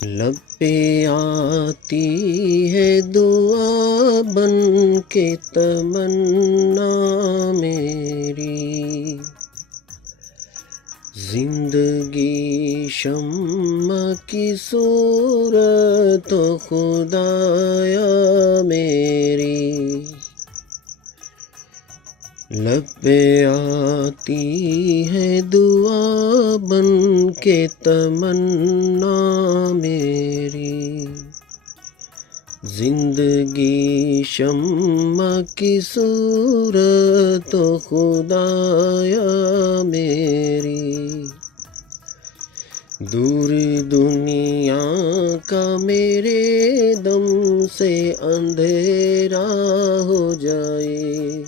لب پہ آتی ہے دعا بن کے تمنا میری، زندگی شمع کی صورت خدایا میری، لب پہ آتی ہے دعا بن کے تمنا میری، زندگی شمع کی صورت خدایا میری، دور دنیا کا میرے دم سے اندھیرا ہو جائے،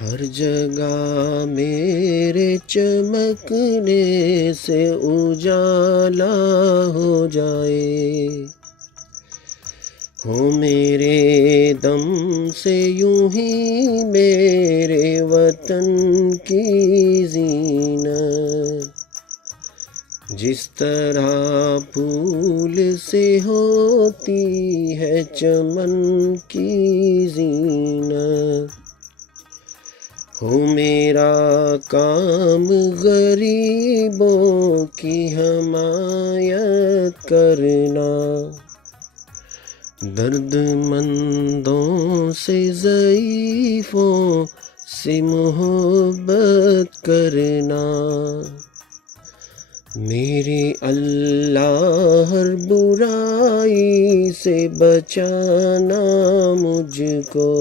ہر جگہ میرے چمکنے سے اجالا ہو جائے، ہو میرے دم سے یوں ہی میرے وطن کی زینت، جس طرح پھول سے ہوتی ہے چمن کی زینت، ہو میرا کام غریبوں کی حمایت کرنا، درد مندوں سے ضعیفوں سے محبت کرنا، میرے اللہ ہر برائی سے بچانا مجھ کو،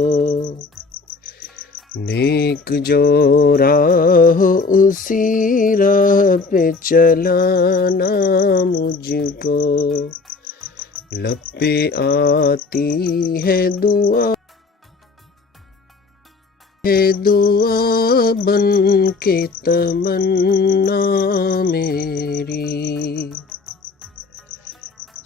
نیک جو راہ ہو اسی راہ پہ چلانا مجھ کو، لب پہ آتی ہے دعا بن کے تمنا میری،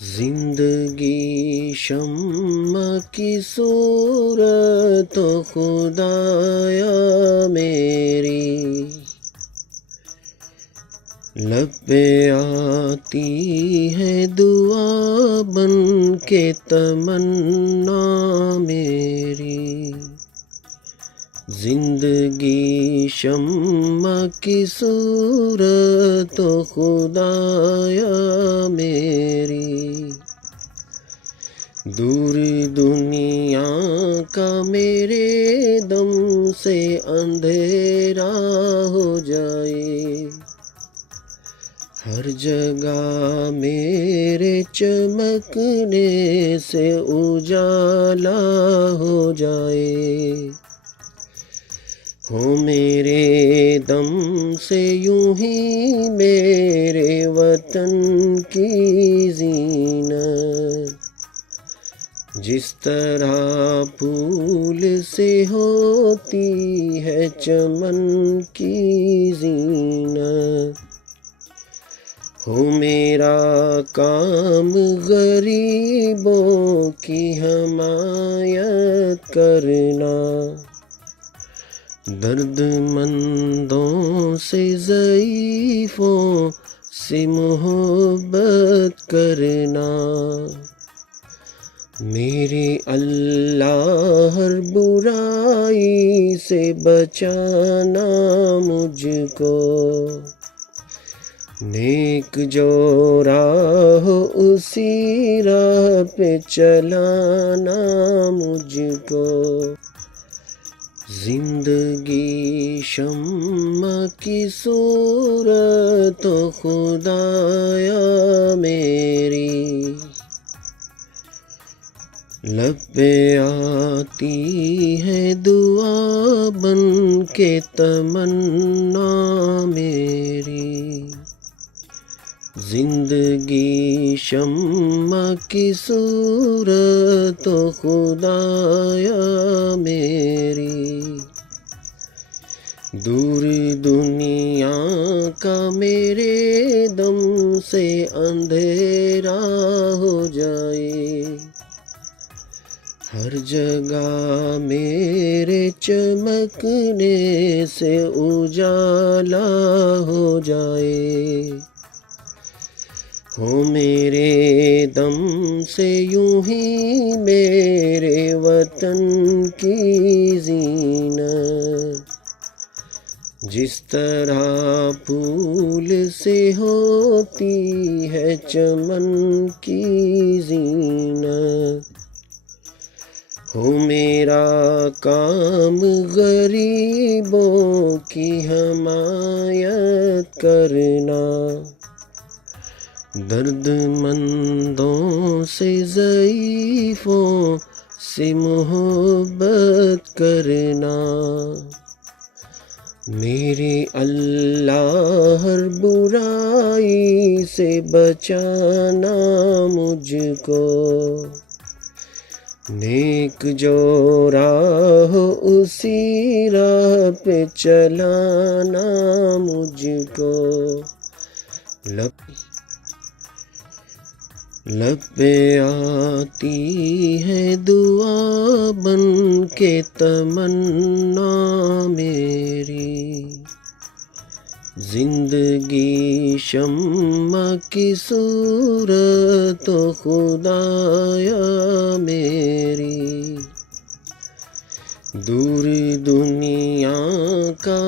زندگی شمع کی صورت خدایا میری، لب پہ آتی ہے دعا بن کے تمنا میری، زندگی شمع کی صورت خدایا میری، دور دنیا کا میرے دم سے اندھیرا ہو جائے، ہر جگہ میرے چمکنے سے اجالا ہو جائے، ہو میرے دم سے یوں ہی میرے وطن کی زینت، جس طرح پھول سے ہوتی ہے چمن کی زینت، ہو میرا کام غریبوں کی حمایت کرنا، درد مندوں سے ضعیفوں سے محبت کرنا، میرے اللہ ہر برائی سے بچانا مجھ کو، نیک جو راہ ہو اسی راہ پہ چلانا مجھ کو، زندگی شمع کی صورت خدایا میری، لب پہ آتی ہے دعا بن کے تمنا میری، زندگی شمع کی صورت خدایا میری، دور دنیا کا میرے دم سے اندھیرا ہو جائے، ہر جگہ میرے چمکنے سے اجالا ہو جائے، ہو میرے دم سے یوں ہی میرے وطن کی زینت، جس طرح پھول سے ہوتی ہے چمن کی زینت، ہو میرا کام غریبوں کی حمایت کرنا، درد مندوں سے ضعیفوں سے محبت کرنا، میرے اللہ ہر برائی سے بچانا مجھ کو، نیک جو راہ ہو اسی راہ پہ چلانا مجھ کو، لب پہ آتی ہے دعا بن کے تمنا میری، زندگی شمع کی صورت خدایا میری، دور دنیا کا